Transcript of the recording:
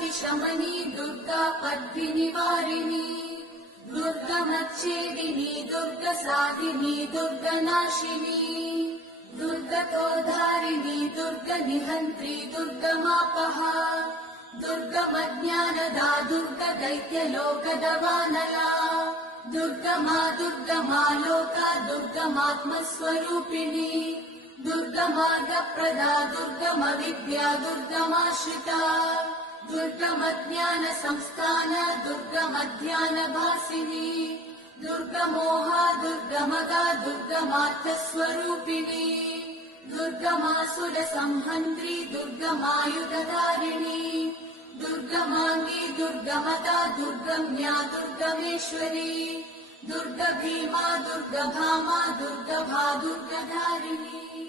दुर्गातिशमनी दुर्गा पद्मिनिवारिणी दुर्गमच्छेदिनी दुर्गसाधिनी दुर्गनाशिनी दुर्गतोधारिणी दुर्गनिहन्त्री दुर्गमापहा दुर्गमज्ञानदा दुर्गदैत्यलोकदवानला दुर्गमा दुर्गमा लोका दुर्गमात्मस्वरूपिणी दुर्गमार्गप्रदा दुर्गमविद्या दुर्गमाश्रिता दुर्गमज्ञानसंस्थान दुर्गमध्यानभासिनी दुर्गमोहा दुर्गमगा दुर्गमार्थस्वरूपिणी दुर्गमासुरसंहन्त्री दुर्गमायुधधारिणी दुर्गमाङ्गी दुर्गमदा दुर्गम्या दुर्गमेश्वरी दुर्गभीमा दुर्गभामा दुर्गभा दुर्गधारिणी।